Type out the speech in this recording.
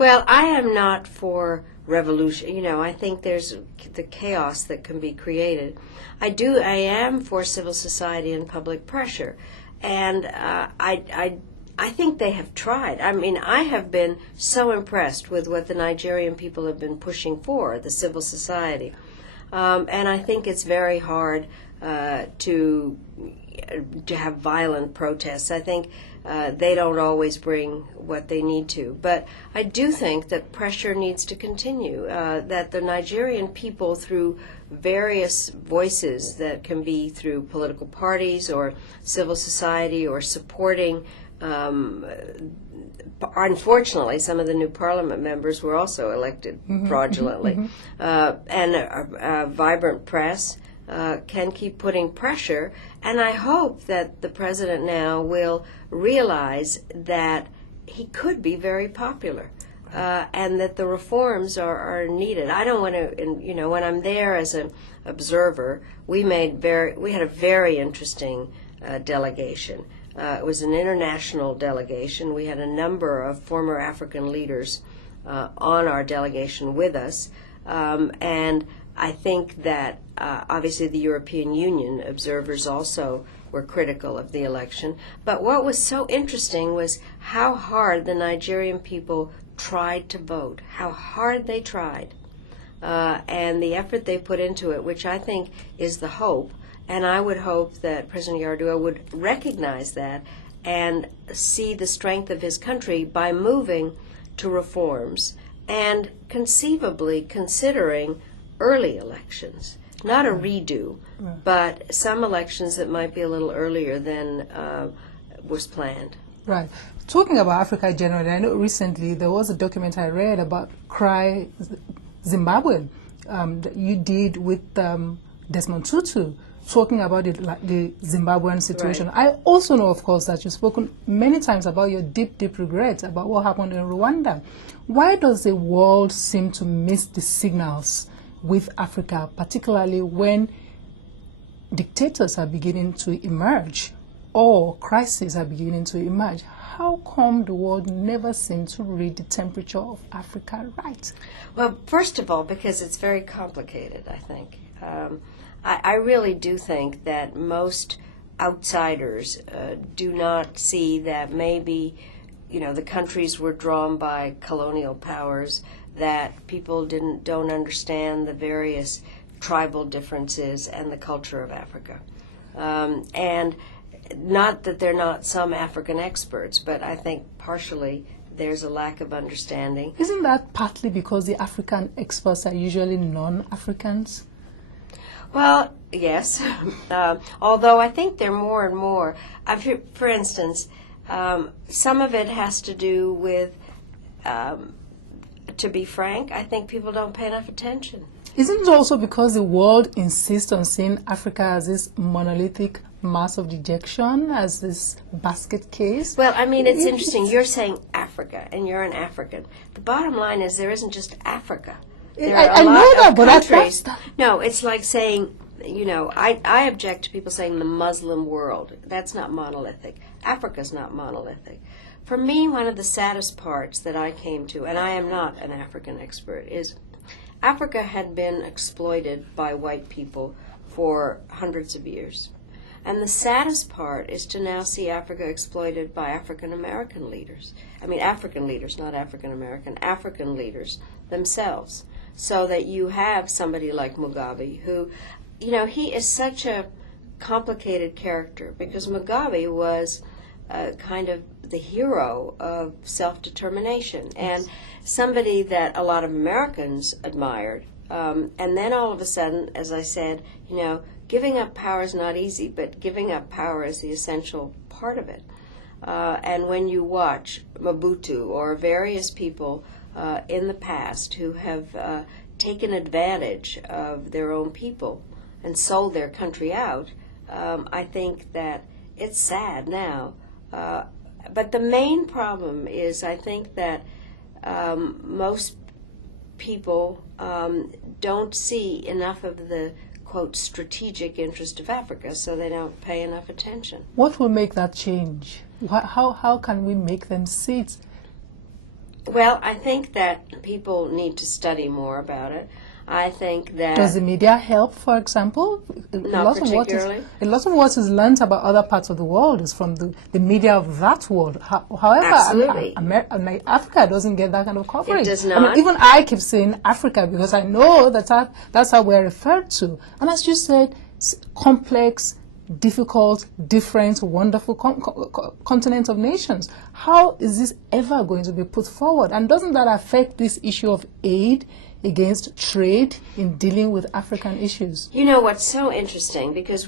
Well, I am not for revolution. I think there's the chaos that can be created. I am for civil society and public pressure. And I think they have tried. I mean, I have been so impressed with what the Nigerian people have been pushing for, the civil society. And I think it's very hard to have violent protests. I think they don't always bring what they need to. But I do think that pressure needs to continue, that the Nigerian people, through various voices that can be through political parties or civil society or supporting, unfortunately, some of the new parliament members were also elected fraudulently, and a vibrant press can keep putting pressure. And I hope that the president now will realize that he could be very popular, and that the reforms are needed. I don't want to, when I'm there as an observer, we had a very interesting delegation. It was an international delegation. We had a number of former African leaders on our delegation with us, and I think that obviously the European Union observers also were critical of the election. But what was so interesting was how hard the Nigerian people tried to vote, how hard they tried, and the effort they put into it, which I think is the hope. And I would hope that President Yar'Adua would recognize that and see the strength of his country by moving to reforms and conceivably considering early elections, not a redo, but some elections that might be a little earlier than was planned. Right. Talking about Africa generally, I know recently there was a document I read about Cry Zimbabwe that you did with Desmond Tutu, talking about the Zimbabwean situation. Right. I also know, of course, that you've spoken many times about your deep, deep regret about what happened in Rwanda. Why does the world seem to miss the signals with Africa, particularly when dictators are beginning to emerge or crises are beginning to emerge? How come the world never seems to read the temperature of Africa right? Well, first of all, because it's very complicated, I think. I really do think that most outsiders do not see that maybe, the countries were drawn by colonial powers, that people don't understand the various tribal differences and the culture of Africa. And not that there are not some African experts, but I think partially there's a lack of understanding. Isn't that partly because the African experts are usually non-Africans? Well, yes. Although I think they're more and more. For instance, some of it has to do with, to be frank, I think people don't pay enough attention. Isn't it also because the world insists on seeing Africa as this monolithic mass of dejection, as this basket case? Well, I mean, it's interesting. You're saying Africa, and you're an African. The bottom line is there isn't just Africa. There are I know that, but countries. No, it's like saying, I object to people saying the Muslim world. That's not monolithic. Africa's not monolithic. For me, one of the saddest parts that I came to, and I am not an African expert, is Africa had been exploited by white people for hundreds of years. And the saddest part is to now see Africa exploited by African American leaders. I mean, African leaders, not African American, African leaders themselves. So that you have somebody like Mugabe who, he is such a complicated character because Mugabe was kind of the hero of self-determination and somebody that a lot of Americans admired. And then all of a sudden, as I said, giving up power is not easy, but giving up power is the essential part of it. And when you watch Mobutu or various people in the past who have taken advantage of their own people and sold their country out, I think that it's sad now. But the main problem is I think that most people don't see enough of the, quote, strategic interest of Africa, so they don't pay enough attention. What will make that change? How can we make them see it? Well, I think that people need to study more about it. I think that... Does the media help, for example? Not particularly. A lot of what is learned about other parts of the world is from the media of that world. However, Absolutely. Africa doesn't get that kind of coverage. It does I mean, not. even I keep saying Africa because I know that's how we're referred to. And as you said, complex, difficult, different, wonderful continent of nations. How is this ever going to be put forward? And doesn't that affect this issue of aid against trade in dealing with African issues? You know what's so interesting, because